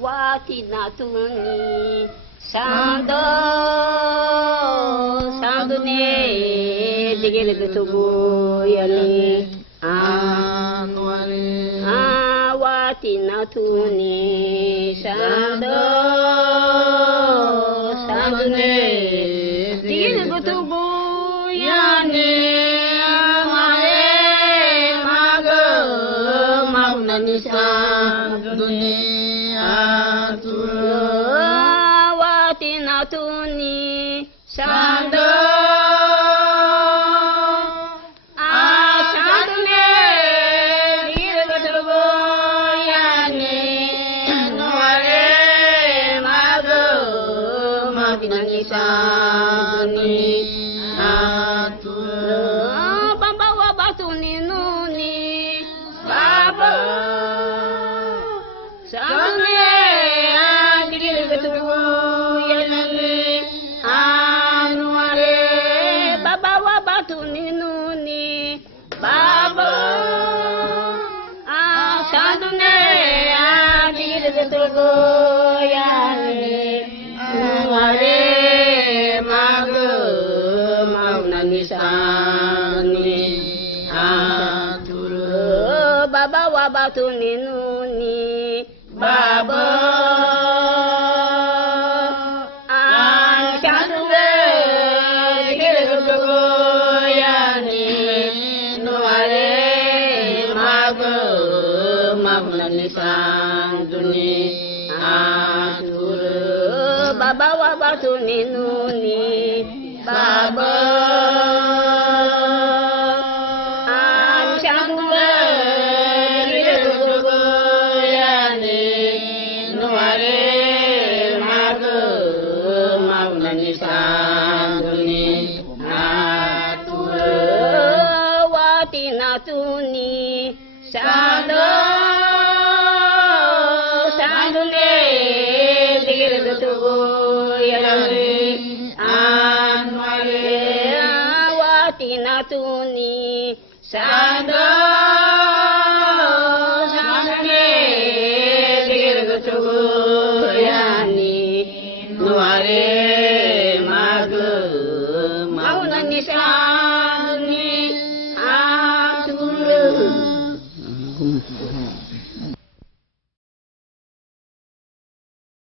Wati natuni sando sando ne digele betubu yani anwale wati natuni sando sando ne digele betubu yani anwale mago maunani sando ne wati natuni sando sando ne digele betubu yani anwale mago maunani sando ne bamba wa batuni nuni baba sando digele betubu yani anwale baba wa batuni nuni baba sando ne digele betubu yani anwale mago maunani sani aturu baba wa batuni nuni baba sando ne digele betubu yani anwale mago maunani sani aturu baba wa batuni nuni baba sando ne digele betubu yani anwale mago maunani sando ne aturu wati natuni sando sando ne digele betubu yani anwale wati natuni sando sando ne digele betubu yani anwale